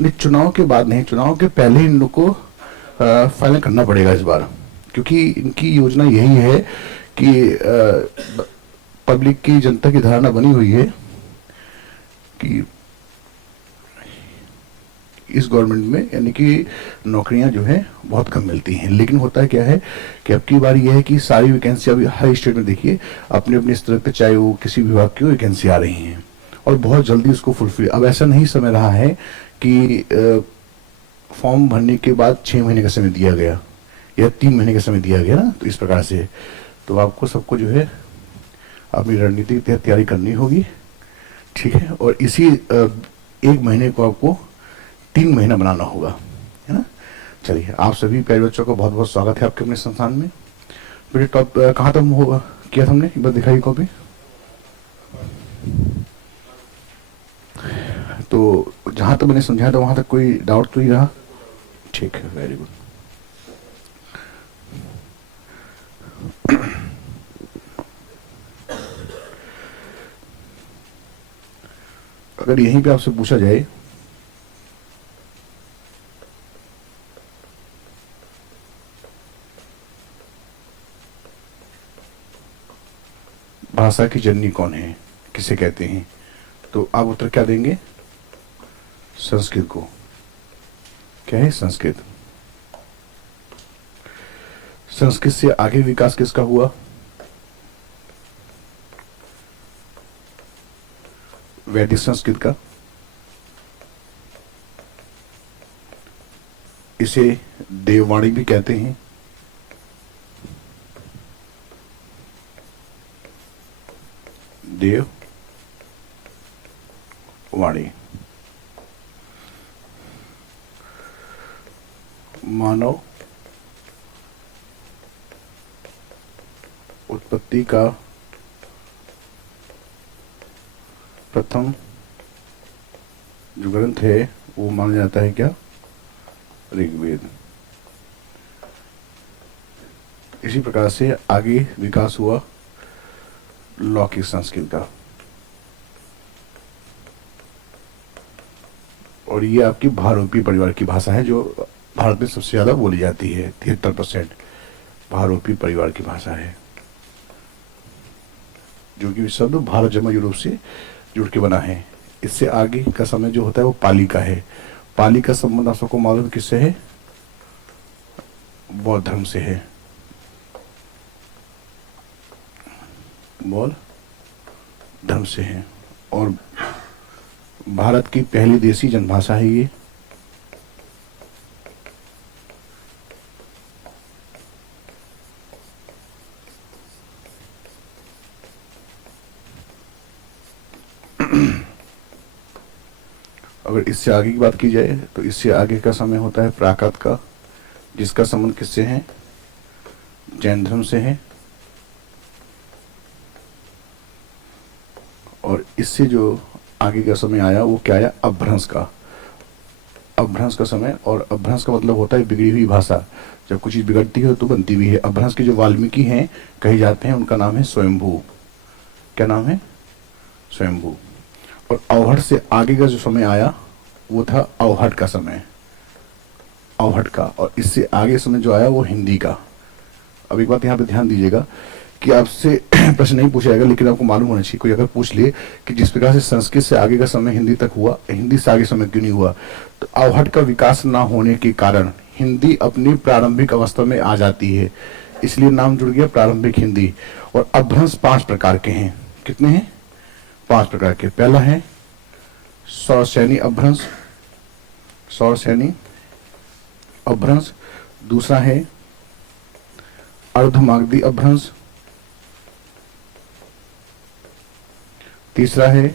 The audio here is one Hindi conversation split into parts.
नहीं, चुनाव के बाद नहीं, चुनाव के पहले इन लोग को फाइनल करना पड़ेगा इस बार, क्योंकि इनकी योजना यही है कि पब्लिक की, जनता की धारणा बनी हुई है कि इस गवर्नमेंट में यानी कि नौकरियां जो है बहुत कम मिलती हैं। लेकिन होता है क्या है कि अब की बार यह है कि सारी वैकेंसी अभी हर स्टेट में देखिए अपने अपने स्तर पर, चाहे वो किसी विभाग की वैकेंसी आ रही हैं और बहुत जल्दी उसको फुलफिल। अब ऐसा नहीं समय रहा है कि फॉर्म भरने के बाद 6 महीने का समय दिया गया या 3 महीने का समय दिया गया ना, तो इस प्रकार से तो आपको सबको जो है अपनी रणनीति की तैयारी करनी होगी, ठीक है। और इसी 1 महीने को आपको 3 महीना बनाना होगा, है ना। चलिए, आप सभी प्यारे बच्चों का बहुत बहुत स्वागत है आपके अपने संस्थान में। बेटे टॉप कहाँ तक होगा किया था हमने, एक बार दिखाई कॉपी। तो जहां तक मैंने समझाया था वहां तक कोई डाउट तो ही रहा? ठीक है, वेरी गुड। अगर यहीं पे आपसे पूछा जाए भाषा की जननी कौन है, किसे कहते हैं, तो आप उत्तर क्या देंगे? संस्कृत को। क्या है? संस्कृत। संस्कृत से आगे विकास किसका हुआ? वैदिक संस्कृत का। इसे देववाणी भी कहते हैं। देववाणी। मानव उत्पत्ति का प्रथम जो ग्रंथ है वो माना जाता है क्या? ऋग्वेद। इसी प्रकार से आगे विकास हुआ लौकिक संस्कृत का, और ये आपकी भारोपी परिवार की भाषा है जो भारत में सबसे ज्यादा बोली जाती है। 73% भारोपी परिवार की भाषा है, जो कि शब्द भारत जमा यूरोप से जुड़ के बना है। इससे आगे का समय जो होता है वो पाली का है। पाली का संबंध आप सबको मालूम किससे है? बौद्ध धर्म से है। बौद्ध धर्म से है, और भारत की पहली देसी जनभाषा है ये। अगर इससे आगे की बात की जाए तो इससे आगे का समय होता है प्राकृत का, जिसका संबंध किससे है? जैन धर्म से है। और इससे जो आगे का समय आया वो क्या आया? अपभ्रंश का। अपभ्रंश का समय, और अपभ्रंश का मतलब होता है बिगड़ी हुई भाषा। जब कुछ चीज बिगड़ती है तो बनती भी है। अपभ्रंश के जो वाल्मीकि हैं कहे जाते हैं, उनका नाम है स्वयंभू। क्या नाम है? स्वयंभू। और अवहट से आगे का जो समय आया वो था अवहट का समय, अवहट का। और इससे आगे समय जो आया वो हिंदी का। अब एक बात यहाँ पे ध्यान दीजिएगा कि आपसे प्रश्न नहीं पूछा जाएगा, लेकिन आपको मालूम होना चाहिए, कोई अगर पूछ लिए कि जिस प्रकार से संस्कृत से आगे का समय हिंदी तक हुआ, हिंदी से आगे समय क्यों नहीं हुआ, तो अवहट का विकास ना होने के कारण हिंदी अपनी प्रारंभिक अवस्था में आ जाती है, इसलिए नाम जुड़ गया प्रारंभिक हिंदी। और अपभ्रंश 5 प्रकार के हैं। कितने हैं? 5 प्रकार के। पहला है सौरसैनी अपभ्रंश, सौरसैनी अपभ्रंश। दूसरा है अर्धमागधी अपभ्रंश। तीसरा है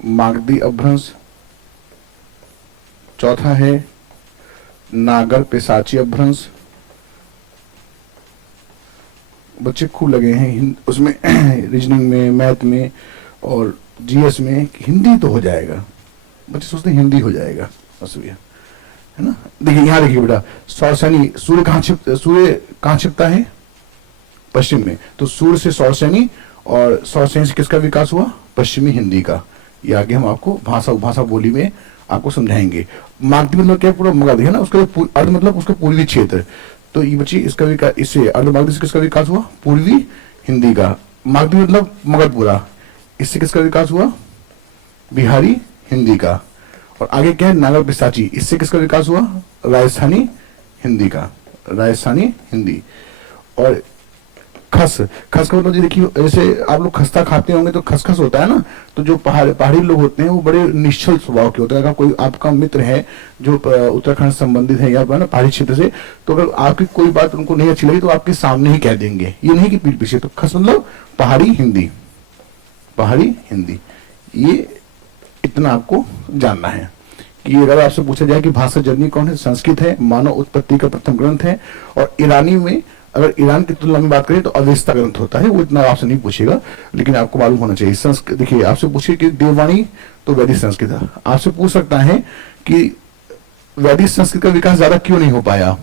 मागधी अपभ्रंश। चौथा है नागर पेशाची अपभ्रंश। बच्चे खूब लगे हैं उसमें रीजनिंग में, मैथ में और जीएस में। हिंदी तो हो जाएगा, बच्चे सोचते हैं हिंदी हो जाएगा, बस भैया, है ना। देखिए यहाँ देखिए बेटा, सौरसैनी, सूर्य कहाँ छिपता है? पश्चिम में। तो सूर्य से सौरसैनी, और सौरसैनी से किसका विकास हुआ? पश्चिमी हिंदी का। ये आगे हम आपको भाषा भाषा बोली में आपको समझाएंगे। मागधी मतलब क्या, पूरा मगध है ना, उसका अर्ध मतलब उसका पूर्वी क्षेत्र। तो ये बच्चे इसका विकास, इससे अर्ध मागधी से किसका विकास हुआ, पूर्वी हिंदी का। मागधी मतलब मगधपुरा, इससे किसका विकास हुआ, बिहारी हिंदी का। और आगे क्या है, नागर पिसाची, इससे किसका विकास हुआ, राजस्थानी हिंदी का, राजस्थानी हिंदी। और खस, खस का मतलब देखिए, जैसे आप लोग खस्ता खाते होंगे तो खसखस होता है ना, तो जो पहाड़ी लोग होते हैं वो बड़े निश्चल स्वभाव के होते हैं। अगर कोई आपका मित्र है जो उत्तराखंड संबंधित है या ना पहाड़ी क्षेत्र से, तो अगर आपकी कोई बात उनको नहीं अच्छी लगी तो आपके सामने ही कह देंगे, ये नहीं कि पीठ पीछे। तो खस मतलब पहाड़ी हिंदी, पहाड़ी हिंदी। ये इतना आपको जानना है कि अगर आपसे पूछा जाए कि भाषा जननी कौन है, संस्कृत है, मानव उत्पत्ति का प्रथम ग्रंथ है। और ईरानी में, अगर ईरान की तुलना में बात करें तो अवेस्ता ग्रंथ होता है, वो इतना आपसे नहीं पूछेगा, लेकिन आपको मालूम होना चाहिए। संस्कृत देखिए, आपसे पूछिए कि देववाणी तो वैदिक संस्कृत है। आपसे पूछ सकता है कि वैदिक संस्कृत का विकास ज्यादा क्यों नहीं हो पाया,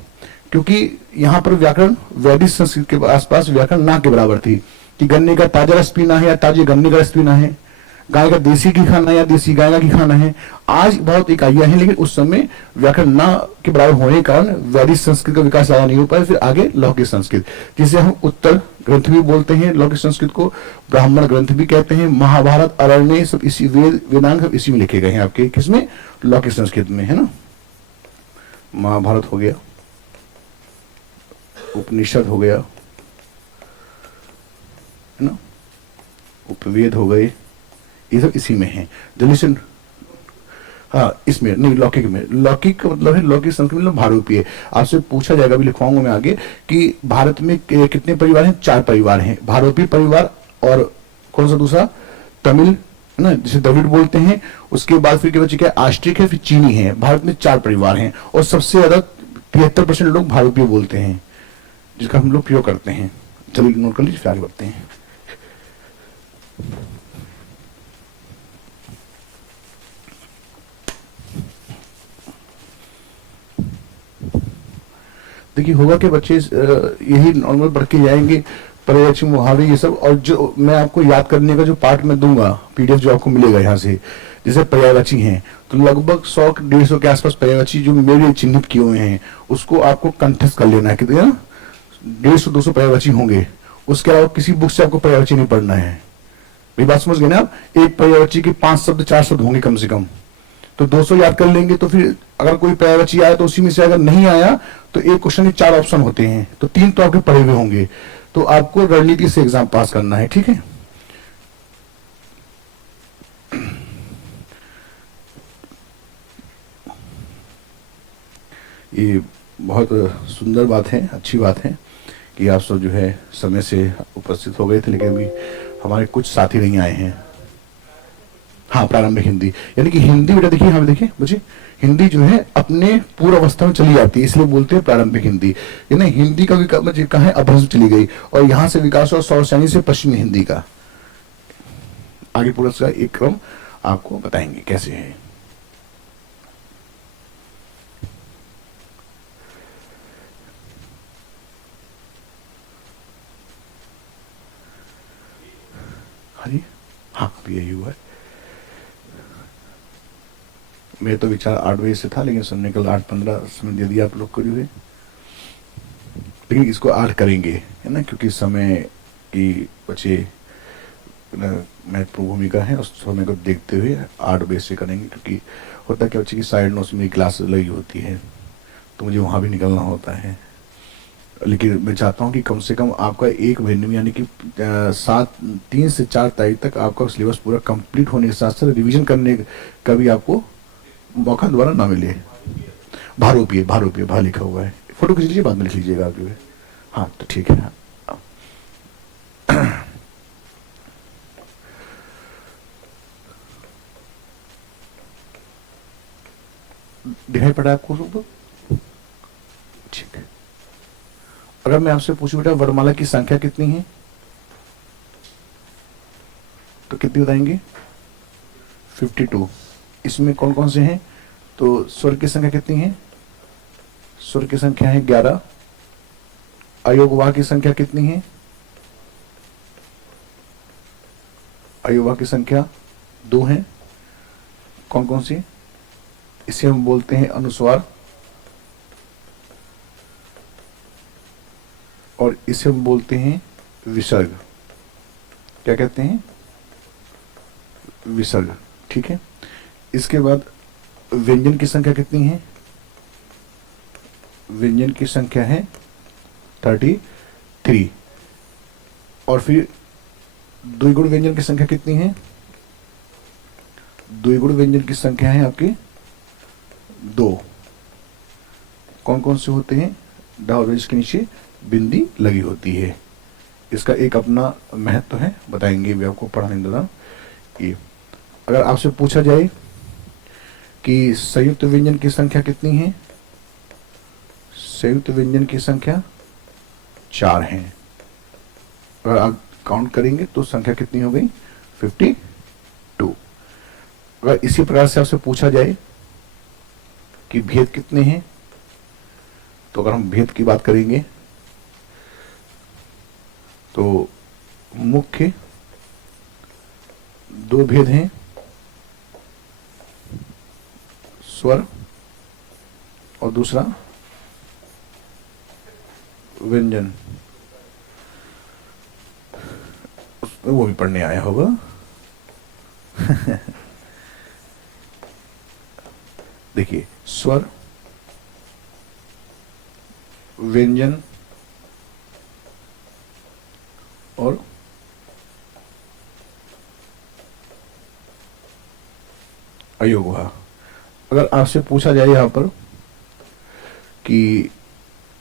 क्योंकि यहाँ पर व्याकरण वैदिक संस्कृत के आसपास व्याकरण ना के बराबर थी कि गन्ने का ताजा रस पीना है या ताजे गन्ने का रस पीना है, गाय का देसी घी खाना है या देसी गाय का घी खाना है। आज बहुत इकाइयां हैं, लेकिन उस समय व्याकरण ना के बराबर होने के कारण वैदिक संस्कृत का विकास ज्यादा नहीं हो पाया। फिर आगे लौकिक संस्कृत, जिसे हम उत्तर ग्रंथ भी बोलते हैं, लौकिक संस्कृत को ब्राह्मण ग्रंथ भी कहते हैं। महाभारत, अरण्य सब इसी, वेद वेदांग सब इसी में लिखे गए हैं आपके, किसमें, लौकिक संस्कृत में, है ना। महाभारत हो गया, उपनिषद हो गया, है ना, उपवेद हो गए, ये सब इसी में है। जल्दी से, हाँ इसमें नहीं, लौकिक में। लौकिक का मतलब है, लौकिक संस्कृत मतलब भारतीय। आपसे पूछा जाएगा, भी लिखवाऊंगा मैं आगे, कि भारत में कितने परिवार हैं, 4 परिवार हैं, भारतीय परिवार और कौन सा दूसरा, तमिल, है ना, जिसे द्रविड़ बोलते हैं। उसके बाद फिर के बच्चे क्या, आस्ट्रिक है, फिर चीनी है। भारत में 4 परिवार हैं और सबसे ज्यादा 73% लोग भारतीय बोलते हैं, जिसका हम लोग प्रयोग करते हैं। चलिए नोट कर लीजिए, फिर आगे बढ़ते हैं। देखिए होगा कि बच्चे यही नॉर्मल पढ़ के जाएंगे, पर्यायवाची मुहावरे ये सब। और जो मैं आपको याद करने का जो पार्ट मैं दूंगा, पीडीएफ जो आपको मिलेगा यहाँ से, जैसे पर्यायवाची हैं, तो लगभग 100-150 के आसपास पर्यायवाची जो मेरे चिन्हित किए हुए हैं, उसको आपको कंठस्थ कर लेना है। कितने, 150-200 पर्यायवाची होंगे। उसके अलावा किसी बुक से आपको पर्यायवाची नहीं पढ़ना है। मेरी बात समझ गए ना आप, एक पर्यायवाची के 5 शब्द 4 शब्द होंगे कम से कम, तो 200 याद कर लेंगे। तो फिर अगर कोई पर्यायवाची आया तो उसी में से, अगर नहीं आया तो एक क्वेश्चन में 4 ऑप्शन होते हैं, तो 3 तो आपके पढ़े हुए होंगे। तो आपको रणनीति से एग्जाम पास करना है, ठीक है। ये बहुत सुंदर बात है, अच्छी बात है कि आप सब जो है समय से उपस्थित हो गए थे, लेकिन अभी हमारे कुछ साथी नहीं आए हैं। हाँ, प्रारंभिक हिंदी, यानी कि हिंदी बेटा देखिए, हाँ देखिए मुझे, हिंदी जो है अपने पूर्व अवस्था में चली जाती है, इसलिए बोलते हैं प्रारंभिक हिंदी। यानी हिंदी का विकास मुझे कहा है, अभ्रंश चली गई, और यहां से विकास हुआ सौरसैनी से पश्चिमी हिंदी का। आगे पूरा का एक क्रम आपको बताएंगे कैसे है। हाँ जी, हाँ अभी यही हुआ है। मेरे तो विचार 8 बजे से था, लेकिन सुनने कल 8:15 समय दे दिया आप लोग को जो है, लेकिन इसको 8 करेंगे, है ना, क्योंकि समय की बच्चे महत्वपूर्ण भूमिका है, उस समय को देखते हुए 8 बजे से करेंगे। क्योंकि होता क्या, बच्चे की 9:30 से मेरी क्लास लगी होती है, तो मुझे वहाँ भी निकलना होता है। लेकिन मैं चाहता हूँ कि कम से कम आपका एक महीने में, यानी कि 3 से 4 तारीख तक आपका सिलेबस पूरा कंप्लीट होने के साथ साथ रिवीजन करने का भी आपको मौका दोबारा ना मिले। भारोपीय, भारोपीय भा लिखा हुआ है, फोटो खींच लीजिए, बाद में लिख लीजिएगा आप जो है। हाँ तो ठीक है। दिखाई पड़ा आपको सब? ठीक है। अगर मैं आपसे पूछूं बेटा वर्णमाला की संख्या कितनी है, तो कितनी बताएंगे? 52। इसमें कौन कौन से हैं? तो स्वर की संख्या कितनी है? स्वर की संख्या है 11। अयोगवाह की संख्या कितनी है? अयोगवाह की संख्या 2 है। कौन कौन सी? इसे हम बोलते हैं अनुस्वार, और इसे हम बोलते हैं विसर्ग। क्या कहते हैं? विसर्ग। ठीक है। इसके बाद व्यंजन की संख्या कितनी है? व्यंजन की संख्या है 33। और फिर द्विगुण व्यंजन की संख्या कितनी है? द्विगुण व्यंजन की संख्या है आपकी 2। कौन कौन से होते हैं? डा और इसके नीचे बिंदी लगी होती है। इसका एक अपना महत्व है, बताएंगे भी आपको पढ़ाने के दौरान। ये अगर आपसे पूछा जाए कि संयुक्त व्यंजन की संख्या कितनी है? संयुक्त व्यंजन की संख्या 4 है। अगर आप काउंट करेंगे तो संख्या कितनी हो गई? 52। अगर इसी प्रकार से आपसे पूछा जाए कि भेद कितने हैं, तो अगर हम भेद की बात करेंगे तो मुख्य 2 भेद हैं, स्वर और दूसरा व्यंजन। वो भी पढ़ने आया होगा। देखिए, स्वर, व्यंजन और अयोगवा। अगर आपसे पूछा जाए यहां पर कि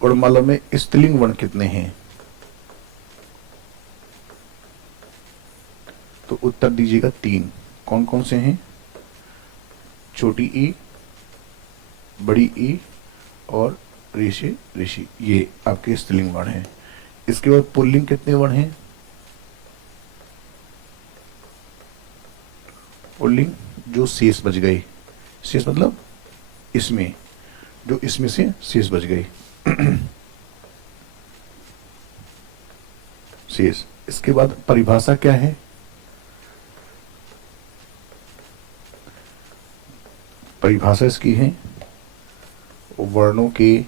वर्णमाला में स्त्रीलिंग वर्ण कितने हैं, तो उत्तर दीजिएगा 3। कौन कौन से हैं? छोटी ई, बड़ी ई और ऋषि ऋषि, ये आपके स्त्रीलिंग वर्ण हैं। इसके बाद पुल्लिंग कितने वर्ण हैं? पुल्लिंग जो शेष बच गए, शेष मतलब इसमें, जो इसमें से शेष बच गए, शेष। इसके बाद परिभाषा क्या है? परिभाषा इसकी है वर्णों के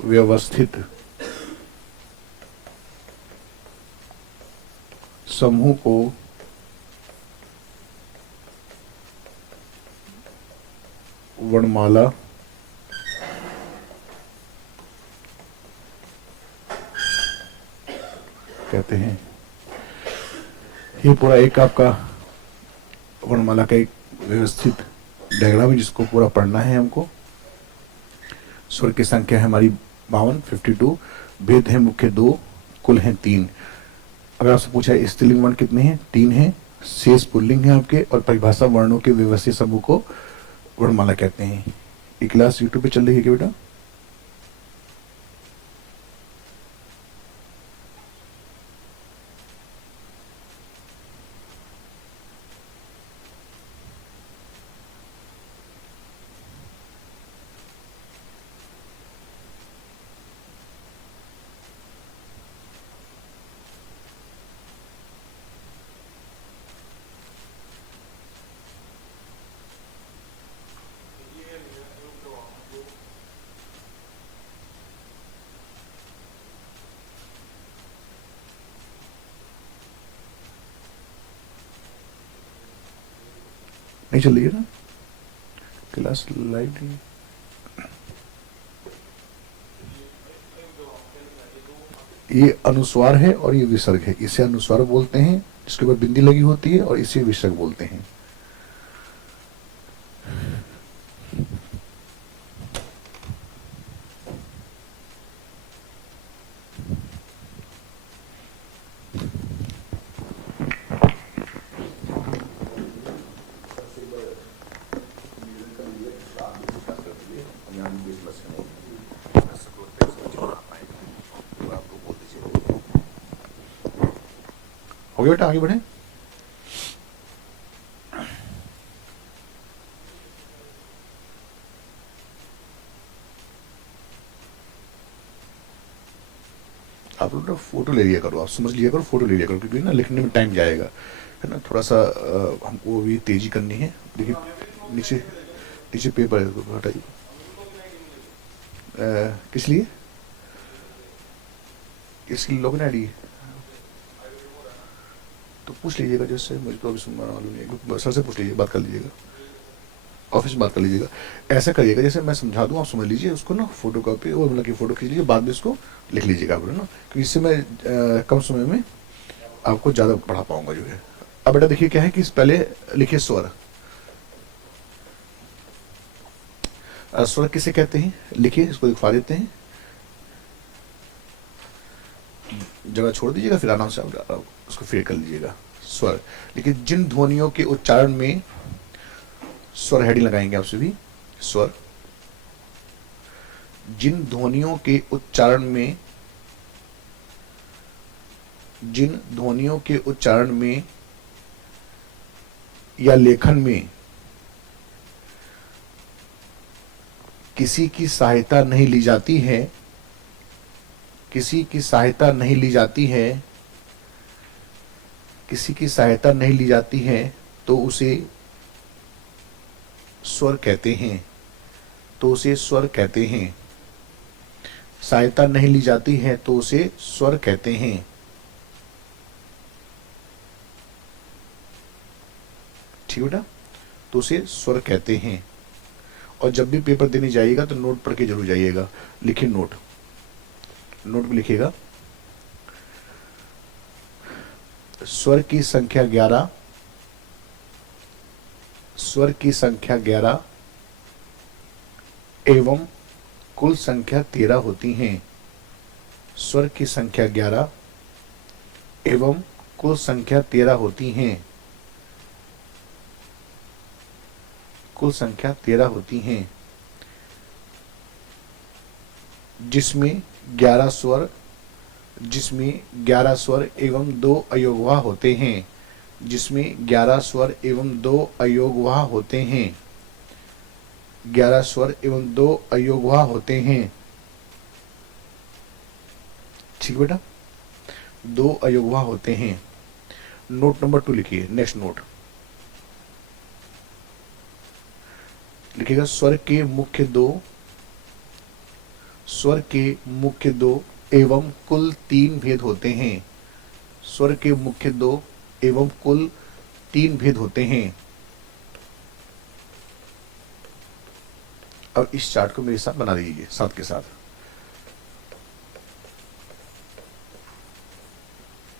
व्यवस्थित समूह को वर्णमाला कहते हैं। ये पूरा एक आपका वर्णमाला का एक व्यवस्थित डायग्राम है जिसको पूरा पढ़ना है हमको। स्वर की संख्या है हमारी 52, भेद है मुख्य 2, कुल हैं 3। अगर आपसे पूछा है स्त्रीलिंग वर्ण कितने हैं? 3 हैं। शेष पुल्लिंग है आपके, और परिभाषा वर्णों के व्यवस्थित समूह को वर्णमाला कहते हैं। ये क्लास यूट्यूब पे चल रही है क्या बेटा? नहीं चल रही है ना क्लास लाइव? ये अनुस्वार है और ये विसर्ग है। इसे अनुस्वार बोलते हैं जिसके ऊपर बिंदी लगी होती है, और इसे विसर्ग बोलते हैं। हो गया बेटा, आगे बढ़े। आप लोग फोटो ले लिया करो, आप समझ लिया करो, फोटो ले लिया करो, क्योंकि ना लिखने में टाइम जाएगा। है ना, थोड़ा सा हमको भी तेजी करनी है। देखिए नीचे नीचे पेपर है, उसको हटाइए। किस लिए, इसकी लॉगिन आईडी तो पूछ लीजिएगा, जैसे मुझे तो अभी मालूम नहीं है, सर से पूछ लीजिए, बात कर लीजिएगा, ऑफिस में बात कर लीजिएगा। ऐसा करिएगा जैसे मैं समझा दूँ, आप समझ लीजिए उसको ना, फोटो कॉपी और मतलब की फ़ोटो खींच लीजिए, बाद में इसको लिख लीजिएगा आप, है ना, क्योंकि इससे मैं कम समय में आपको ज़्यादा पढ़ा पाऊंगा जो है। अब बेटा देखिए क्या है कि पहले लिखिए स्वर। स्वर किसे कहते हैं, लिखिए, इसको लिखवा देते हैं, जगह छोड़ दीजिएगा, फिर आराम से आप उसको फिर कर लीजिएगा। स्वर, देखिए जिन ध्वनियों के उच्चारण में, स्वर हेडिंग लगाएंगे आपसे भी, स्वर, जिन ध्वनियों के उच्चारण में, जिन ध्वनियों के उच्चारण में या लेखन में किसी की सहायता नहीं ली जाती है, किसी की सहायता नहीं ली जाती है, किसी की सहायता नहीं ली जाती है, तो उसे स्वर कहते हैं, तो उसे स्वर कहते हैं। सहायता नहीं ली जाती है तो उसे स्वर कहते हैं। ठीक बेटा, तो उसे स्वर कहते हैं। और जब भी पेपर देने जाइएगा तो नोट पढ़ के जरूर जाइएगा। लिखिए नोट, नोट में लिखिएगा, स्वर की संख्या 11, स्वर की संख्या 11 एवं कुल संख्या 13 होती हैं। स्वर की संख्या 11 एवं कुल संख्या 13 होती हैं। कुल संख्या 13 होती हैं, जिसमें 11 स्वर, जिसमें 11 स्वर एवं 2 अयोगवाह होते हैं, जिसमें 11 स्वर एवं 2 अयोगवाह होते हैं। 11 स्वर एवं 2 अयोगवाह होते हैं। ठीक बेटा, 2 अयोगवाह होते हैं। नोट नंबर 2 लिखिए, नेक्स्ट नोट लिखिएगा, स्वर के मुख्य 2, स्वर के मुख्य 2 एवं कुल 3 भेद होते हैं। स्वर के मुख्य 2 एवं कुल 3 भेद होते हैं। अब इस चार्ट को मेरे साथ बना दीजिए, साथ के साथ।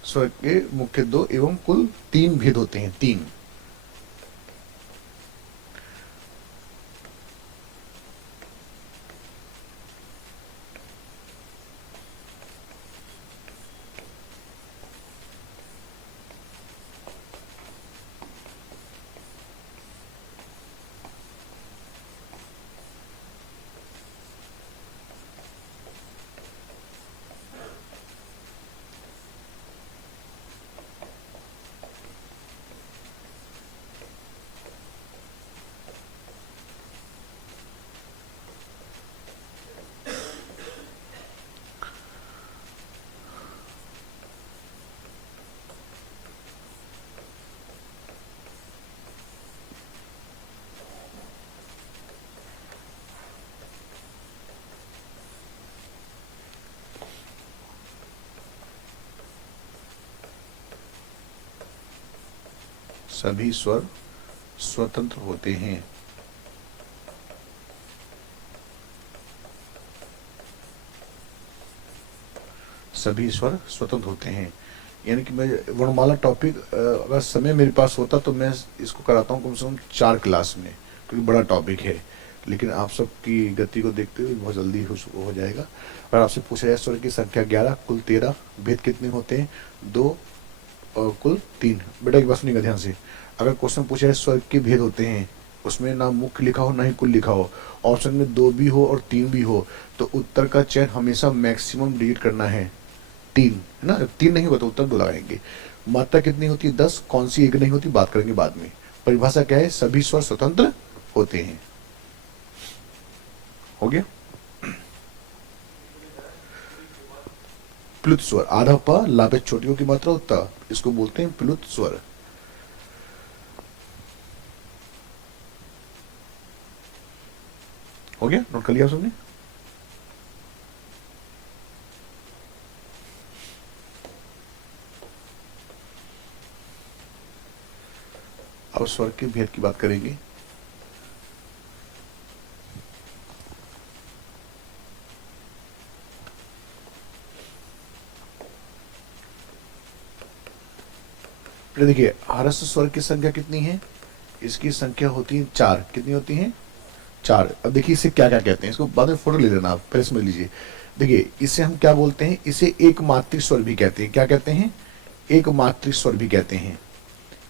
स्वर के मुख्य 2 एवं कुल 3 भेद होते हैं, 3। सभी स्वर स्वतंत्र होते हैं। सभी स्वर स्वतंत्र होते हैं, यानी कि मैं वर्णमाला टॉपिक अगर समय मेरे पास होता तो मैं इसको कराता हूँ कम से कम 4 क्लास में, क्योंकि बड़ा टॉपिक है। लेकिन आप सबकी गति को देखते हुए बहुत जल्दी हो जाएगा। और आपसे पूछा जाए स्वर की संख्या 11, कुल 13, भेद कितने होते हैं, 2 और कुल 3। बेटा एक बात सुनिएगा ध्यान से, अगर क्वेश्चन पूछा है स्वर के भेद होते हैं, उसमें ना मुख्य लिखा हो ना ही कुल लिखा हो, ऑप्शन में 2 भी हो और 3 भी हो, तो उत्तर का चयन हमेशा मैक्सिमम डिलीट करना है। 3 है ना, 3 नहीं होगा तो उत्तर 2 लगाएंगे। मात्रा कितनी होती है, 10, कौन सी एक नहीं होती, बात करेंगे बाद में। परिभाषा क्या है, सभी स्वर स्वतंत्र होते हैं। हो गया। प्लुत स्वर, आधा प, लाभे छोटियों की मात्रा होता, इसको बोलते हैं प्लुत स्वर। हो गया, नोट कर लिया सबने? अब स्वर के भेद की बात करेंगे। देखिए ह्रस्व स्वर की संख्या कितनी है? इसकी संख्या होती है 4। कितनी होती है? 4। अब देखिए इसे क्या क्या कहते हैं, इसको बाद में फोटो ले लेना आप, पहले समझ लीजिए। देखिए इसे हम क्या बोलते हैं? इसे एक मात्रिक स्वर भी कहते हैं। क्या कहते हैं? एक मात्रिक स्वर भी कहते हैं।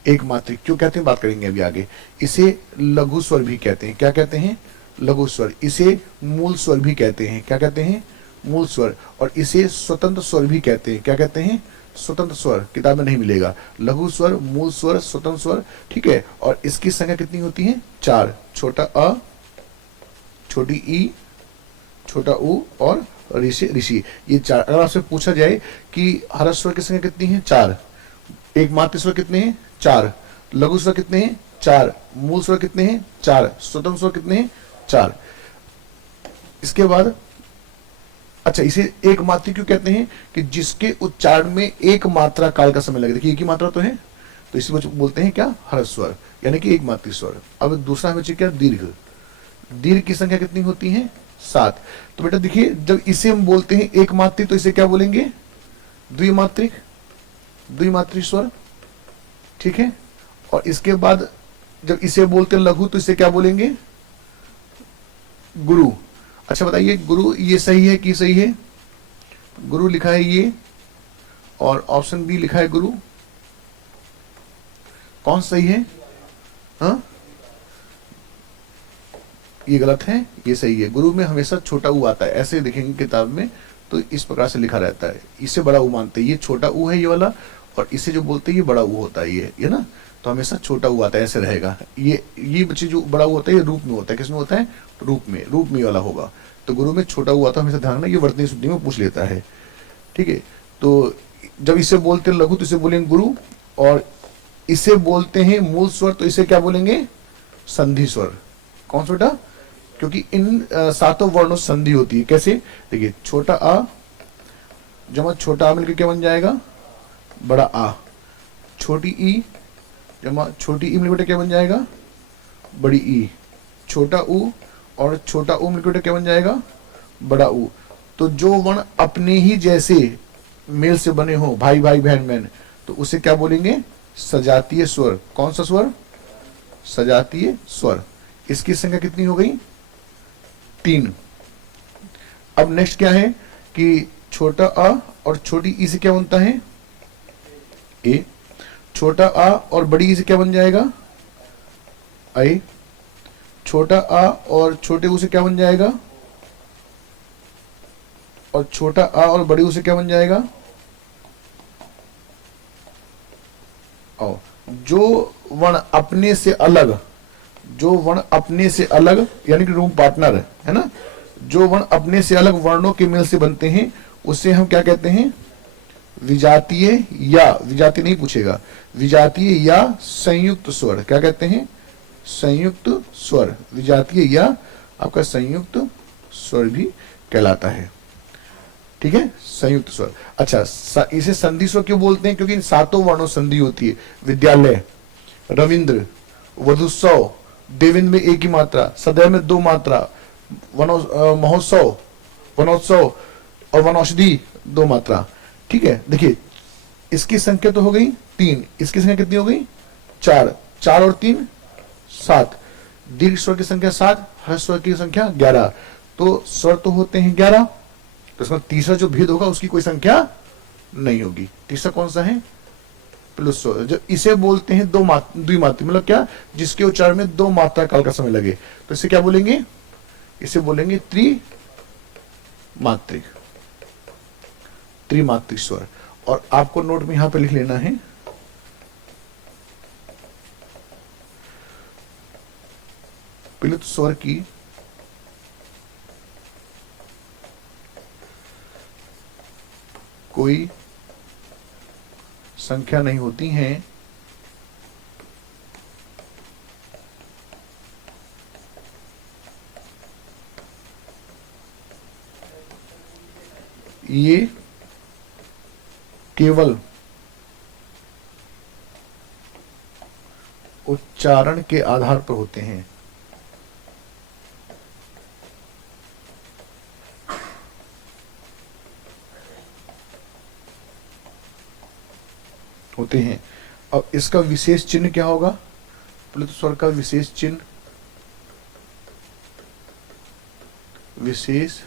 एक मात्रिक क्यों कहते हैं बात करेंगे अभी आगे। इसे लघु स्वर भी कहते हैं। क्या कहते हैं? लघु स्वर। इसे मूल स्वर भी कहते हैं। क्या कहते हैं? मूल स्वर। और इसे स्वतंत्र स्वर भी कहते हैं। क्या कहते हैं? स्वतंत्र स्वर। किताब में नहीं मिलेगा। लघु स्वर, मूल स्वर, स्वतंत्र स्वर, ठीक है। और इसकी संख्या कितनी होती है? 4। छोटा अ, छोटी ई, छोटा उ और ऋषि ऋषि, ये 4। अगर आपसे पूछा जाए कि ह्रस्व स्वर की संख्या कितनी है? 4। एक मात्रिक स्वर कितने हैं? 4। लघु स्वर कितने हैं? 4। मूल स्वर कितने हैं? 4। स्वतंत्र स्वर कितने हैं? 4। इसके बाद अच्छा, इसे एक मात्रिक क्यों कहते हैं? कि जिसके उच्चारण में एक मात्रा काल का समय लगे। देखिए एक ही मात्रा तो है, तो इसी बोलते हैं क्या? ह्रस्व स्वर, यानी कि एक मात्रिक स्वर। अब दूसरा हमें चाहिए क्या? दीर्घ। दीर्घ की संख्या कितनी होती है? 7। तो बेटा देखिए जब इसे हम बोलते हैं एक मात्रिक, तो इसे क्या बोलेंगे? द्विमात्रिक। द्विमात्रिक स्वर, ठीक है। और इसके बाद जब इसे बोलते हैं लघु, तो इसे क्या बोलेंगे? गुरु। अच्छा बताइए गुरु ये सही है कि सही है? गुरु लिखा है ये, और ऑप्शन बी लिखा है गुरु। कौन सही है? हाँ, ये गलत है, ये सही है। गुरु में हमेशा छोटा ऊ आता है, ऐसे देखेंगे किताब में तो इस प्रकार से लिखा रहता है। इसे बड़ा ऊ मानते हैं, ये छोटा ऊ है ये वाला, और इसे जो बोलते हैं ये बड़ा ऊ होता है ये ना। तो हमेशा छोटा ऊ आता है, ऐसे रहेगा। ये बच्चे जो बड़ा ऊ होता है ये रूप में होता है। किसमें होता है? रूप में। रूप में वाला होगा। तो गुरु में छोटा ऊ आता है, हमेशा ध्यान रखना, ये वर्तनी शुद्धि में पूछ लेता है, ठीक है। तो जब इसे बोलते हैं लघु, तो इसे बोलेंगे गुरु। और इसे बोलते हैं मूल स्वर, तो इसे क्या बोलेंगे? संधि स्वर। कौन सा बेटा? क्योंकि इन 7 वर्णों से संधि होती है। कैसे? देखिए छोटा आ जमा छोटा आ मिलकर क्या बन जाएगा? बड़ा आ। छोटी ई जमा छोटी ई मिलकर क्या बन जाएगा? बड़ी ई। छोटा ऊ और छोटा ऊ मिलकर क्या बन जाएगा? बड़ा ऊ। तो जो वर्ण अपने ही जैसे मेल से बने हो, भाई भाई बहन बहन, तो उसे क्या बोलेंगे? सजातीय स्वर। कौन सा स्वर? सजातीय स्वर। इसकी संख्या कितनी हो गई? 3। अब नेक्स्ट क्या है कि छोटा आ और छोटी ई से क्या बनता है? ए। छोटा आ और बड़ी ई से क्या बन जाएगा? आई। छोटा आ और छोटे ऊ से क्या बन जाएगा? और छोटा आ और बड़ी ऊ से क्या बन जाएगा? और जो वर्ण अपने से अलग, जो वर्ण अपने से अलग यानी कि रूम पार्टनर है ना, जो वर्ण अपने से अलग वर्णों के मेल से बनते हैं उसे हम क्या कहते हैं? विजातीय या, विजातीय नहीं पूछेगा, विजातीय या संयुक्त स्वर। क्या कहते हैं? संयुक्त स्वर। विजातीय या आपका संयुक्त स्वर भी कहलाता है, ठीक है, संयुक्त स्वर। अच्छा इसे संधि स्वर क्यों बोलते हैं? क्योंकि इन 7 वर्णों संधि होती है। विद्यालय, रविंद्र, वधुत्सव, देवेंद्र में एक ही मात्रा, सदैव में 2 मात्रा, महोत्सव, वनोत्सव और वनौषधि 2 मात्रा, ठीक है। देखिए इसकी संख्या तो हो गई 3, इसकी संख्या कितनी हो गई? 4। 4 और 3 7। दीर्घ स्वर की संख्या 7, ह्रस्व स्वर की संख्या 11। तो स्वर तो होते हैं 11, तो इसमें तीसरा जो भेद होगा उसकी कोई संख्या नहीं होगी। तीसरा कौन सा है? प्लस स्वर। जब इसे बोलते हैं द्विमात्रिक, मतलब क्या? जिसके उच्चारण में 2 मात्रा काल का समय लगे, तो इसे क्या बोलेंगे? इसे बोलेंगे त्रिमात्रिक। त्रिमात्रिक स्वर। और आपको नोट में यहां पे लिख लेना है, प्लुत स्वर की कोई संख्या नहीं होती है ये केवल उच्चारण के आधार पर होते हैं। होते हैं। अब इसका विशेष चिन्ह क्या होगा? प्लुत स्वर का विशेष चिन्ह, विशेष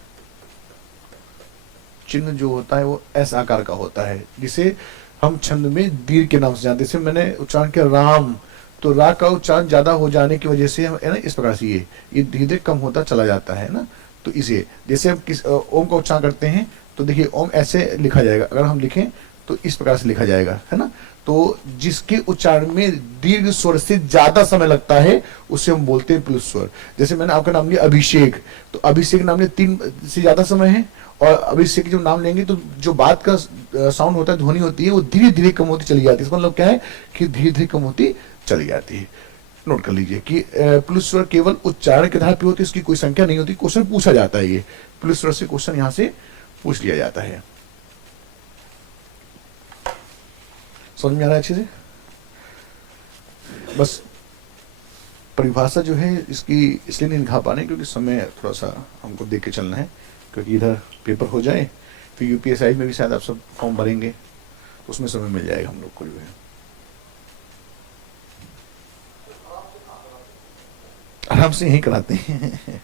चिन्ह जो होता है वो एस आकार का होता है, जिसे हम छंद में दीर्घ के नाम से जानते हैं। जैसे मैंने उच्चारण किया राम, तो रा का उच्चारण ज्यादा हो जाने की वजह से हम है ना इस प्रकार से ये धीरे धीरे कम होता चला जाता है ना। तो इसे जैसे हम किस ओम का उच्चारण करते हैं तो देखिए ओम ऐसे लिखा जाएगा, अगर हम लिखें तो इस प्रकार से लिखा जाएगा, है ना। तो जिसके उच्चारण में दीर्घ स्वर से ज्यादा समय लगता है उसे हम बोलते हैं प्लुत स्वर। जैसे मैंने आपका नाम लिया अभिषेक, तो अभिषेक नाम में 3 से ज्यादा समय है, और अभिषेक जब नाम लेंगे तो जो बात का साउंड होता है, ध्वनि होती है, वो धीरे धीरे कम होती चली जाती है। इसका मतलब क्या है कि धीरे धीरे कम होती चली जाती है। नोट कर लीजिए कि प्लुत स्वर केवल उच्चारण के आधार पर होती है, इसकी कोई संख्या नहीं होती। क्वेश्चन पूछा जाता है, ये प्लुत स्वर से क्वेश्चन यहां से पूछ लिया जाता है। समझ में आ रहा है अच्छे से? बस परिभाषा जो है इसकी इसलिए नहीं दिखा पा रहे क्योंकि समय थोड़ा सा हमको देख के चलना है, क्योंकि इधर पेपर हो जाए फिर यूपीएसआई में भी शायद आप सब फॉर्म भरेंगे, उसमें समय मिल जाएगा हम लोग को जो है। आराम से यही कराते हैं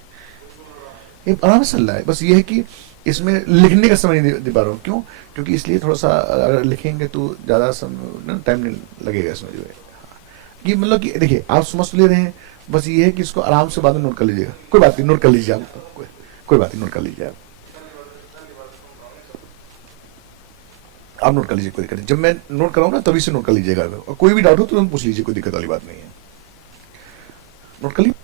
ये आराम से चल रहा है। बस ये है कि इसमें लिखने का समय नहीं दे पा रहा हूँ। क्यों? क्योंकि इसलिए थोड़ा सा अगर लिखेंगे तो ज़्यादा समय टाइम नहीं लगेगा इसमें जो है। कि मतलब कि देखिए आप समझ ले रहे हैं, बस ये है कि इसको आराम से बाद में नोट कर लीजिएगा। कोई बात नहीं, नोट कर लीजिए आप, कोई बात नहीं, नोट कर लीजिए आप नोट कर लीजिए, कोई दिक्कत नहीं। जब मैं नोट कराऊँ ना तभी से नोट कर लीजिएगा, और कोई भी डाउट हो तो तुरंत पूछ लीजिए, कोई दिक्कत वाली बात नहीं है। नोट कर लीजिए।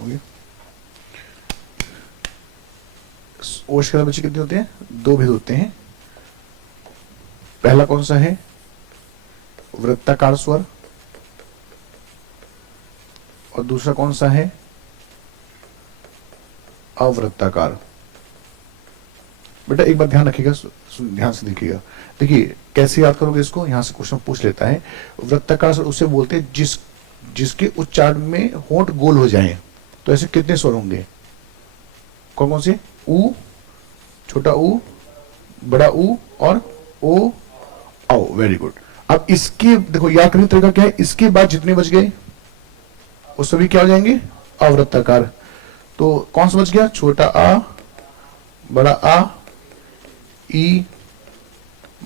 हो गया। ओष्ठ के बच्चे कितने होते हैं? दो भेद होते हैं। पहला कौन सा है? वृत्ताकार स्वर। और दूसरा कौन सा है? अवृत्ताकार। बेटा एक बात ध्यान रखिएगा, ध्यान से देखिएगा। देखिए कैसे याद करोगे इसको, यहां से क्वेश्चन पूछ लेता है। वृत्ताकार स्वर उसे बोलते हैं जिसके उच्चारण में होंठ गोल हो जाए। तो ऐसे कितने स्वर होंगे? कौन कौन से? ऊ, छोटा ऊ, बड़ा ऊ और ओ, औ। Very good. अब इसके देखो याद करने का तरीका क्या है, इसके बाद जितने बच गए वो सभी क्या हो जाएंगे? अवृत्ताकार। तो कौन सा बच गया? छोटा आ, बड़ा आ, ई,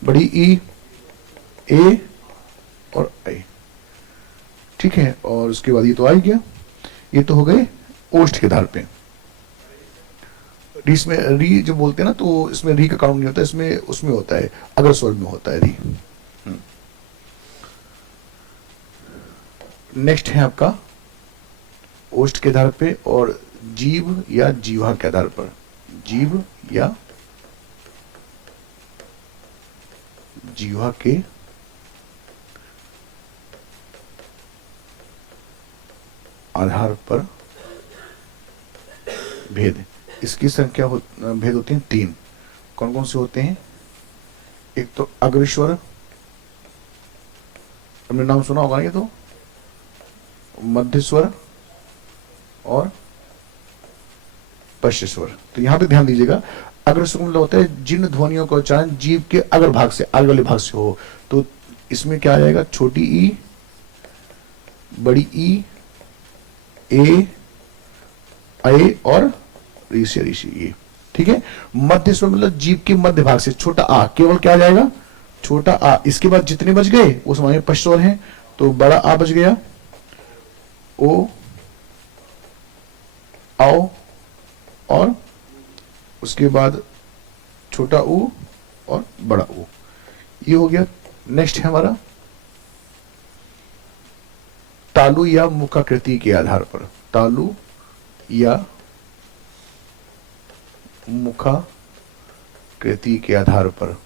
बड़ी ई, ए और आई। ठीक है, और उसके बाद ये तो आ ही गया। ये तो हो गए ओष्ठ के आधार पे। री में री जो बोलते हैं ना, तो इसमें री का काउंट नहीं होता, इसमें उसमें होता है, अगर स्वर में होता है री। नेक्स्ट है आपका ओष्ठ के आधार पे और जीभ या जीवा के आधार पर। जीभ या जीवा के आधार पर भेद। इसकी संख्या भेद होते हैं 3। कौन कौन से होते हैं? एक तो अग्रस्वर, हमने नाम सुना होगा ये तो, मध्य स्वर और पश्च स्वर। तो यहां पे ध्यान दीजिएगा, अग्रस्वर मतलब होता है जिन ध्वनियों का उच्चारण जीभ के अग्र भाग से, आगे वाले भाग से हो। तो इसमें क्या आ जाएगा? छोटी ई, बड़ी ई, ए, ए और ऋषि ऋषि ये। ठीक है। मध्य स्वर मतलब जीभ के मध्य भाग से, छोटा आ, केवल क्या आ जाएगा? छोटा आ। इसके बाद जितने बच गए वो समझ में पश्च स्वर हैं। तो बड़ा आ बच गया, ओ, आओ, और उसके बाद छोटा ऊ और बड़ा ऊ। ये हो गया। नेक्स्ट है हमारा तालु या मुखाकृति के आधार पर। तालु या मुखाकृति के आधार पर।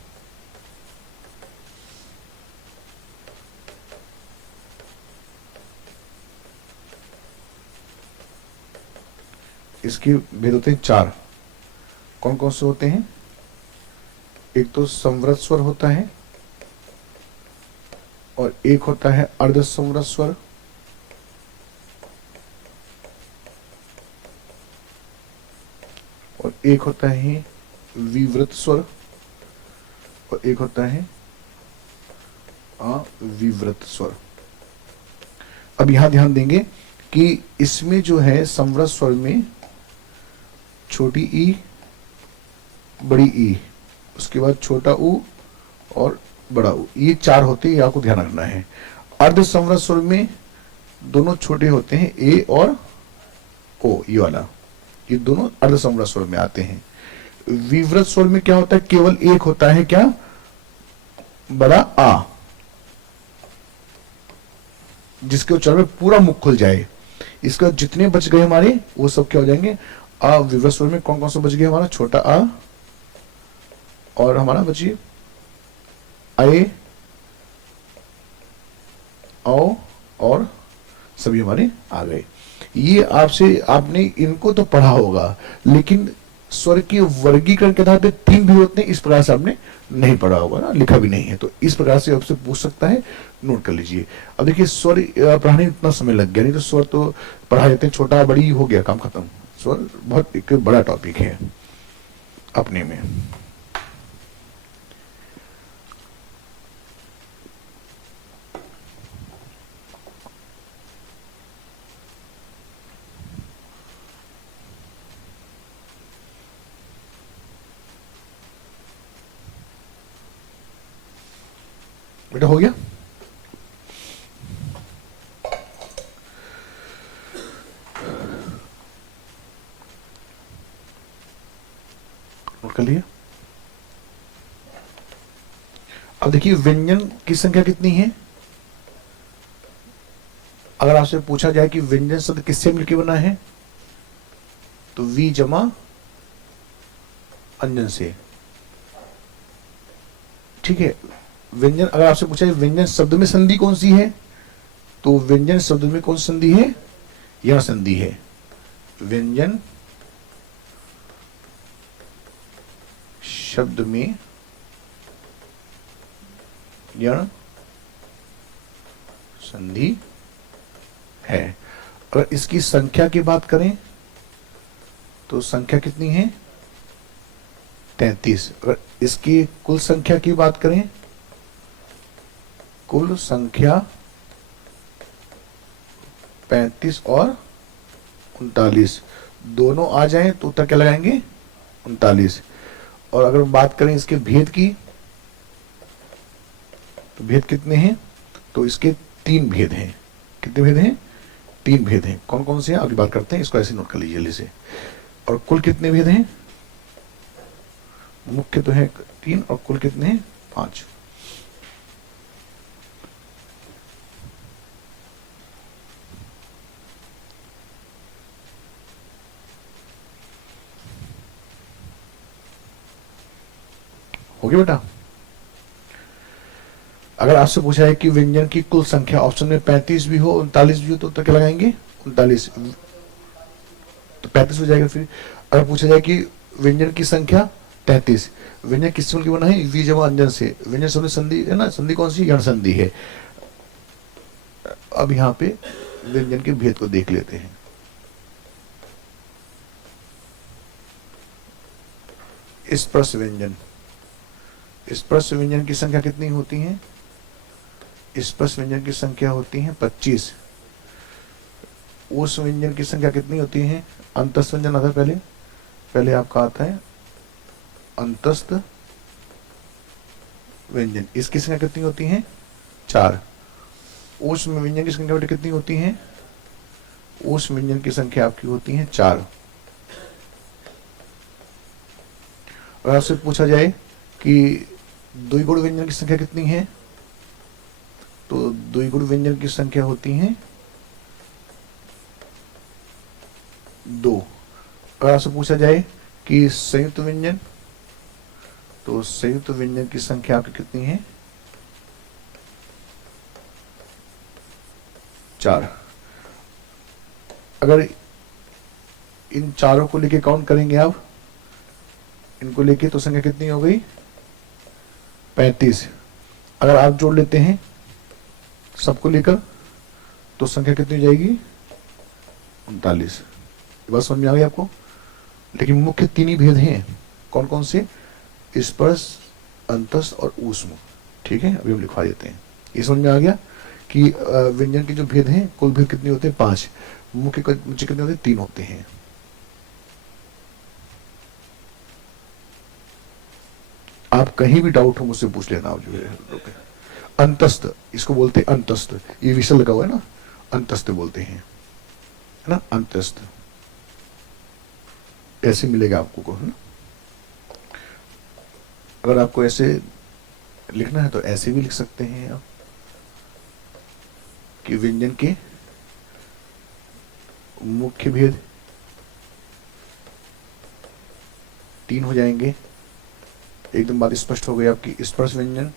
इसके भेद होते हैं 4। कौन कौन से होते हैं? एक तो संवृत स्वर होता है और एक होता है अर्ध संवृत स्वर और एक होता है विवृत स्वर और एक होता है अविवृत स्वर। अब यहां ध्यान देंगे कि इसमें जो है संवृत स्वर में छोटी ई, बड़ी ई, उसके बाद छोटा ऊ और बड़ा ऊ, ये 4 होते हैं, आपको ध्यान रखना है। अर्ध संवृत स्वर में दोनों छोटे होते हैं, ए और ओ, ये वाला, ये दोनों अर्ध संवृत स्वर में आते हैं। विवृत स्वर में क्या होता है? केवल एक होता है, क्या? बड़ा आ, जिसके उच्चारण में पूरा मुख खुल जाए। इसका जितने बच गए हमारे वो सब क्या हो जाएंगे? अविवृत स्वर में कौन कौन सा बच गया हमारा? छोटा आ और हमारा बचिए ए, औ और सभी हमारे आ गए। ये आपने इनको तो पढ़ा होगा, लेकिन स्वर के वर्गीकरण के आधार पे 3 भी होते हैं, इस प्रकार से आपने नहीं पढ़ा होगा ना, लिखा भी नहीं है। तो इस प्रकार से आपसे पूछ सकता है, नोट कर लीजिए। अब देखिए स्वर पढ़ाने में इतना समय लग गया, नहीं तो स्वर तो पढ़ा जाते हैं, छोटा बड़ी हो गया, काम खत्म। स्वर बहुत एक बड़ा टॉपिक है अपने में। बेटा हो गया? नोट कर लिया? अब देखिए व्यंजन की संख्या कितनी है। अगर आपसे पूछा जाए कि व्यंजन शब्द किससे मिलकर बना है, तो वी जमा अंजन से। ठीक है, व्यंजन अगर आपसे पूछा है व्यंजन शब्द में संधि कौन सी है, तो व्यंजन शब्द में कौन सी संधि है, यह संधि है। व्यंजन शब्द में यण संधि है। अगर इसकी संख्या की बात करें तो संख्या कितनी है, 33। अगर इसकी कुल संख्या की बात करें, कुल संख्या 35 और 39, दोनों आ जाएं तो उत्तर क्या लगाएंगे, 39। और अगर बात करें इसके भेद की, तो भेद कितने हैं, तो इसके 3 भेद हैं। कितने भेद हैं, 3 भेद हैं। कौन कौन से हैं अभी बात करते हैं, इसको ऐसे नोट कर लीजिए जल्दी से। और कुल कितने भेद हैं, मुख्य तो है 3 और कुल कितने हैं, 5। हो गया बेटा। अगर आपसे पूछा है कि व्यंजन की कुल संख्या ऑप्शन में 35 भी हो 39 भी हो तो उत्तर क्या लगाएंगे, 39। तो 35 हो जाएगा। फिर अगर पूछा जाए कि व्यंजन की संख्या 33, व्यंजन किस सूत्र की बना है, वी जमा अंजन से। व्यंजन शब्द संधि है ना, संधि कौन सी, यण संधि है। अब यहाँ पे व्यंजन के भेद को देख लेते हैं। स्पर्श व्यंजन, स्पर्श व्यंजन की संख्या कितनी होती है, स्पर्श व्यंजन की संख्या होती है 25। उस व्यंजन की संख्या कितनी होती है, अंतस्थ व्यंजन आता है पहले आपका आता है अंतस्थ व्यंजन, इसकी संख्या कितनी होती है, 4। उस व्यंजन की संख्या बेटे कितनी होती है, उस व्यंजन की संख्या आपकी होती है 4। और आपसे पूछा जाए कि द्विगुण व्यंजन की संख्या कितनी है, तो द्विगुण व्यंजन की संख्या होती है 2। अगर आपसे पूछा जाए कि संयुक्त व्यंजन, तो संयुक्त व्यंजन की संख्या आपकी कितनी है, 4। अगर इन चारों को लेके काउंट करेंगे आप, इनको लेके तो संख्या कितनी हो गई, 35। अगर आप जोड़ लेते हैं सबको लेकर तो संख्या कितनी हो जाएगी, 39। बात समझ में आ गई आपको। लेकिन मुख्य 3 ही भेद हैं, कौन कौन से, स्पर्श, अंतस्थ और ऊष्म। ठीक है, अभी हम लिखवा देते हैं। ये समझ में आ गया कि व्यंजन के जो भेद हैं, कुल भेद कितने होते हैं, 5। मुख्य कितने होते हैं, 3 होते हैं। आप कहीं भी डाउट हो मुझसे पूछ लेना। आप जो है अंतस्थ, इसको बोलते हैं अंतस्थ, ये विषय लगा हुआ है ना, अंतस्थ बोलते हैं, है ना, अंतस्थ। ऐसे मिलेगा आपको को, है ना। अगर आपको ऐसे लिखना है तो ऐसे भी लिख सकते हैं आप कि व्यंजन के मुख्य भेद 3 हो जाएंगे। एकदम बात स्पष्ट हो गई आपकी। स्पर्श व्यंजन,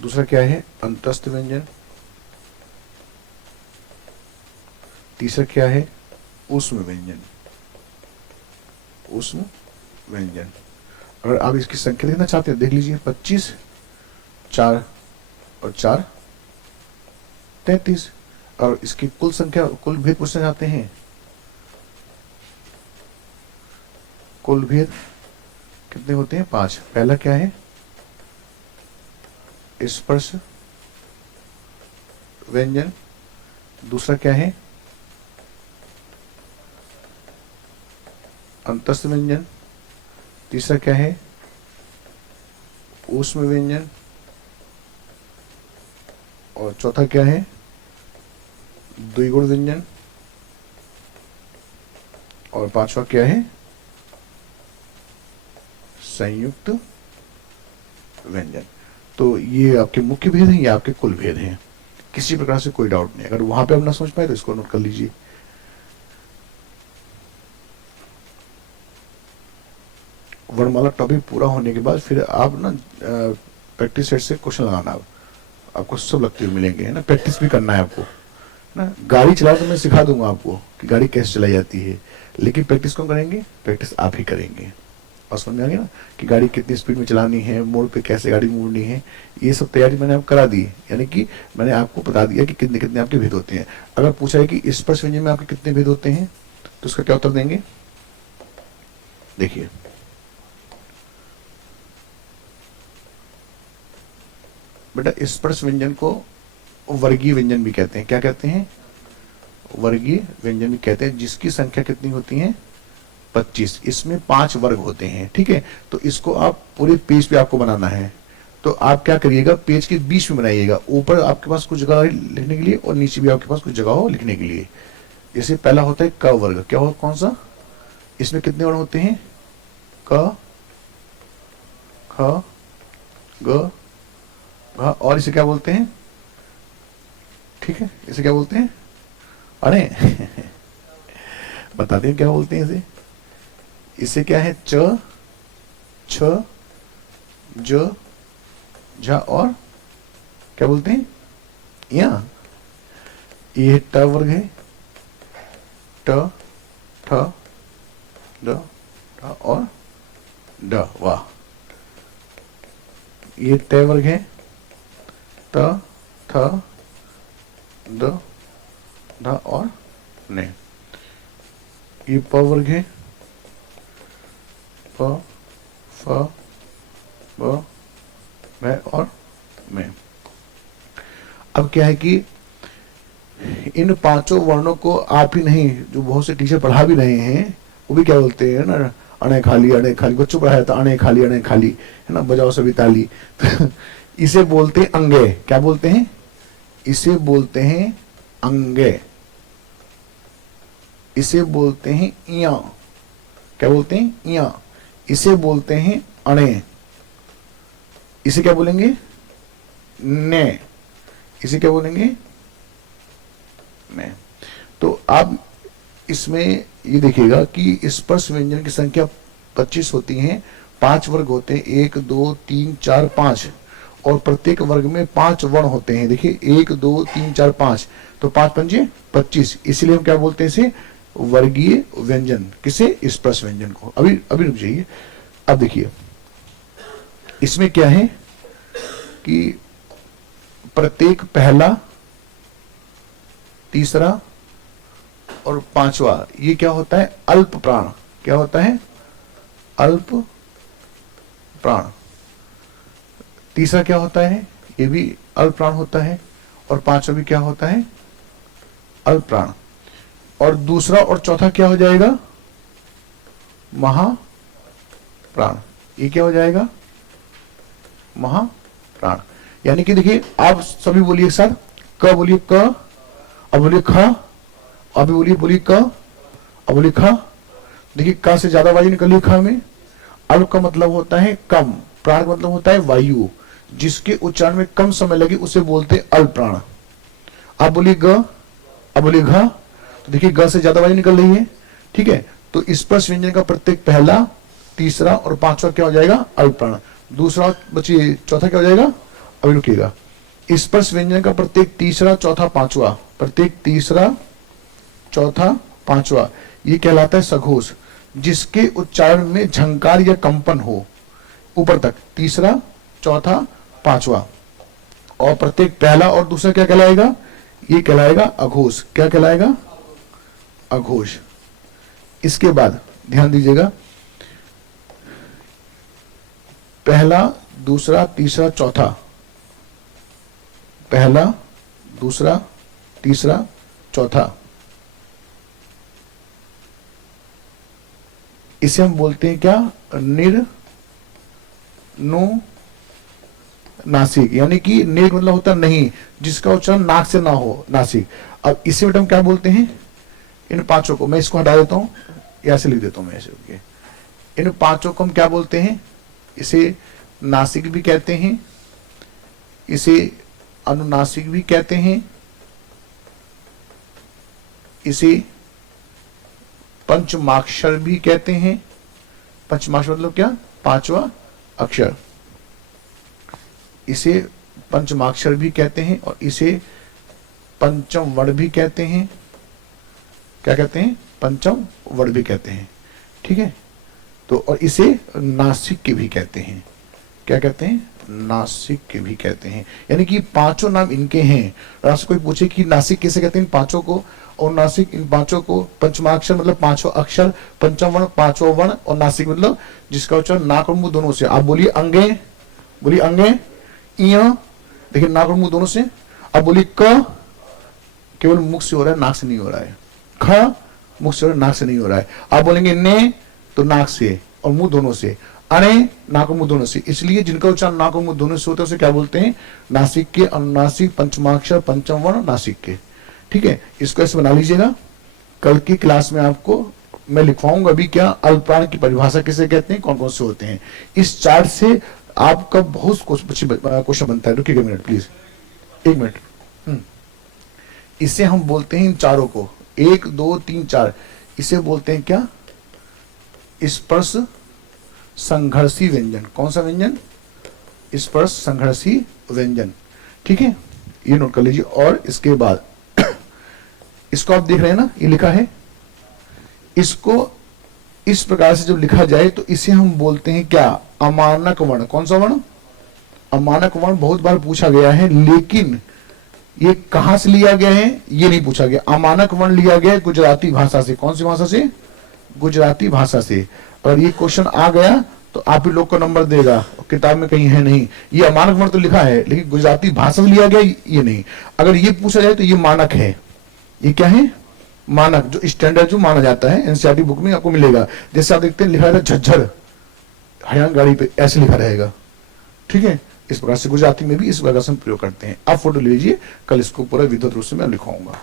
दूसरा क्या है, अंतस्थ व्यंजन, तीसरा क्या है, ऊष्म व्यंजन, ऊष्म व्यंजन। अगर आप इसकी संख्या देखना चाहते हैं देख लीजिए, 25, 4 और 4 33। और इसकी कुल संख्या, कुल भेद पूछना चाहते हैं, कुल भेद कितने होते हैं, 5। पहला क्या है, स्पर्श व्यंजन, दूसरा क्या है, अंतस्थ व्यंजन, तीसरा क्या है, ऊष्म व्यंजन, और चौथा क्या है, द्विगुण व्यंजन, और 5वां क्या है, संयुक्त व्यंजन। तो ये आपके मुख्य भेद हैं, ये आपके कुल भेद हैं। किसी प्रकार से कोई डाउट नहीं। अगर वहां पे आप ना समझ पाए तो इसको नोट कर लीजिए। वर्णमाला टॉपिक पूरा होने के बाद फिर आप ना प्रैक्टिस सेट से क्वेश्चन लगाना। आपको सब लगते हुए मिलेंगे, है ना। प्रैक्टिस भी करना है आपको ना। गाड़ी चला तो मैं सिखा दूंगा आपको कि गाड़ी कैसे चलाई जाती है, लेकिन प्रैक्टिस कौन करेंगे? प्रैक्टिस आप ही करेंगे। और समझ में आ गया ना कि गाड़ी कितनी स्पीड में चलानी है, मोड़ पे कैसे गाड़ी मोड़नी है, ये सब तैयारी मैंने आपको करा दी। यानी कि मैंने आपको बता दिया कि कितने कितने आपके भेद होते हैं। अगर पूछा है कि स्पर्श व्यंजन में आपके कितने भेद होते हैं तो उसका क्या उत्तर देंगे? देखिए, बेटा स्पर्श व्यंजन को वर्गीय व्यंजन भी कहते हैं। क्या कहते हैं? वर्गीय व्यंजन भी कहते हैं। जिसकी संख्या कितनी होती है? 25। इसमें 5 वर्ग होते हैं, ठीक है। तो इसको आप पूरे पेज पे आपको बनाना है। तो आप क्या करिएगा, पेज के बीच में बनाइएगा। ऊपर आपके पास कुछ जगह लिखने के लिए और नीचे भी आपके पास कुछ जगह हो लिखने के लिए। जैसे पहला होता है क वर्ग। क्या हो, कौन सा? इसमें कितने वर्ण होते हैं? क, ख, ग, घ। और इसे क्या बोलते हैं? ठीक है, इसे क्या बोलते हैं? अरे बताते हैं क्या बोलते हैं इसे। इसे क्या है? च, छ, ज, झ और क्या बोलते हैं? या। ये ट वर्ग है। ट, ठ, ड, ठ और ड। वाह। ये त वर्ग है। त, थ, द, ध और ने। ये प वर्ग है। प, फ, ब, भ और में। अब क्या है कि इन 5 वर्णों को आप ही नहीं, जो बहुत से टीचर पढ़ा भी रहे हैं, वो भी क्या बोलते हैं ना, अणे खाली अणे खाली। बच्चों पढ़ाया था अणे खाली, है ना, बजाओ सभी ताली। तो इसे बोलते हैं अंगे। क्या बोलते हैं? इसे बोलते हैं अंगे। इसे बोलते हैं इया। क्या बोलते हैं? इया। इसे बोलते हैं अणे। इसे क्या बोलेंगे? ने। इसे क्या बोलेंगे? ने। तो आप इसमें ये देखिएगा कि स्पर्श व्यंजन की संख्या 25 होती है। 5 वर्ग होते हैं, 1 2 3 4 5, और प्रत्येक वर्ग में 5 वर्ण होते हैं। देखिए 1 2 3 4 5, तो 5 पंजे 25। इसलिए हम क्या बोलते हैं इसे? वर्गीय व्यंजन। किसे? स्पर्श व्यंजन को। अभी अभी रुक जाइए। अब देखिए इसमें क्या है कि प्रत्येक पहला, तीसरा और 5वां, ये क्या होता है? अल्प प्राण। क्या होता है? अल्प प्राण। तीसरा क्या होता है? ये भी अल्प प्राण होता है। और 5वां भी क्या होता है? अल्प प्राण। और दूसरा और चौथा क्या हो जाएगा? महाप्राण। ये क्या हो जाएगा? महाप्राण। यानी कि देखिए आप सभी बोलिए सर, क बोलिए क, अब बोलिए ख, अभी बोलिए क, अब बोलिए ख। देखिए क से ज्यादा वायु निकल रही ख में। अल्प का मतलब होता है कम, प्राण का मतलब होता है वायु। जिसके उच्चारण में कम समय लगे उसे बोलते अल्प प्राण। आप बोलिए ग, अब बोलिए घ। तो देखिए ग से ज्यादा वायु निकल रही है, ठीक है। तो स्पर्श व्यंजन का प्रत्येक पहला, तीसरा और 5वां क्या हो जाएगा? अल्प प्राण। दूसरा बचिए चौथा क्या हो जाएगा? अभी रुकिएगा। स्पर्श व्यंजन का प्रत्येक तीसरा, चौथा, 5वां, प्रत्येक तीसरा, चौथा, 5वां, ये कहलाता है सघोष। जिसके उच्चारण में झंकार या कंपन हो ऊपर तक, तीसरा, चौथा, 5वां। और प्रत्येक पहला और दूसरा क्या कहलाएगा? ये कहलाएगा अघोष। क्या कहलाएगा? अघोष। इसके बाद ध्यान दीजिएगा, पहला, दूसरा, तीसरा, चौथा, पहला, दूसरा, तीसरा, चौथा, इसे हम बोलते हैं क्या? नासिक। यानी कि नेक मतलब होता नहीं, जिसका उच्चारण नाक से ना हो, नासिक। अब इसे हम क्या बोलते हैं? इन 5 को मैं इसको हटा देता हूं, ऐसे लिख देता हूं मैं ऐसे। इन 5 को हम क्या बोलते हैं? इसे नासिक भी कहते हैं, इसे अनुनासिक भी कहते हैं, इसे पंचमाक्षर भी कहते हैं। पंचमाक्षर मतलब क्या? पांचवा अक्षर। इसे पंचमाक्षर भी कहते हैं और इसे पंचम वर्ण भी कहते हैं। क्या कहते हैं? पंचम वर्ण भी कहते हैं। ठीक है, तो और इसे नासिक के भी कहते हैं। क्या कहते हैं? नासिक के भी कहते हैं। यानी कि पांचों नाम इनके हैं। और आपसे कोई पूछे कि नासिक कैसे कहते हैं इन पांचों को, और नासिक इन पांचों को, पंचमाक्षर मतलब पांचों अक्षर, पंचम वर्ण पांचों वर्ण, और नासिक मतलब जिसका उच्चारण नाक और मुंह दोनों से। आप बोलिए अंगे, बोलिए अंगे, इया, देखिए नाक और मुंह दोनों से। अब बोलिए क, केवल मुख से हो रहा है, नाक से नहीं हो रहा है। ख, मुख से हो रहा है, नाक से नहीं हो रहा है। आप बोलेंगे ने, तो नाक से और मुंह दोनों से। अणे, नाक और मुंह दोनों से। इसलिए जिनका उच्चारण नाक और मुंह दोनों से होता है उसे क्या बोलते हैं? नासिक के, अनुनासिक, पंचमाक्षर, पंचम वर्ण, नासिक के। ठीक है, इसको ऐसे बना लीजिएगा। कल की क्लास में आपको मैं लिखवाऊंगा अभी क्या अल्पप्राण की परिभाषा किसे कहते हैं, कौन कौन से होते हैं। इस चार्ट से आपका बहुत क्वेश्चन बनता है। रुकिएगा मिनट प्लीज, एक मिनट। इसे हम बोलते हैं इन चारों को, 1 2 3 4, इसे बोलते हैं क्या? स्पर्श संघर्षी व्यंजन। कौन सा व्यंजन? स्पर्श संघर्षी व्यंजन। ठीक है, ये नोट कर लीजिए। और इसके बाद इसको आप देख रहे हैं ना, ये लिखा है। इसको इस प्रकार से जब लिखा जाए तो इसे हम बोलते हैं क्या? अमानक वर्ण। कौन सा वर्ण? अमानक वर्ण। बहुत बार पूछा गया है, लेकिन ये कहां से लिया गया है ये नहीं पूछा गया। अमानक वर्ण लिया गया है गुजराती भाषा से। कौन सी भाषा से? गुजराती भाषा से। अगर ये क्वेश्चन आ गया तो आप ही लोग को नंबर देगा, किताब में कहीं है नहीं। ये अमानक वर्ण तो लिखा है, लेकिन गुजराती भाषा से लिया गया ये नहीं। अगर ये पूछा जाए तो ये मानक है। ये क्या है? मानक, जो स्टैंडर्ड जो माना जाता है। एनसीईआरटी बुक में आपको मिलेगा। जैसे आप देखते हैं लिखा रहता है झज्जर, हरियाणा गाड़ी पे ऐसे लिखा रहेगा। ठीक है, इस प्रकार से गुजराती में भी इस प्रकार से हम प्रयोग करते हैं। आप फोटो ले लीजिए, कल इसको पूरा विद्युत रूप से मैं लिखवाऊंगा।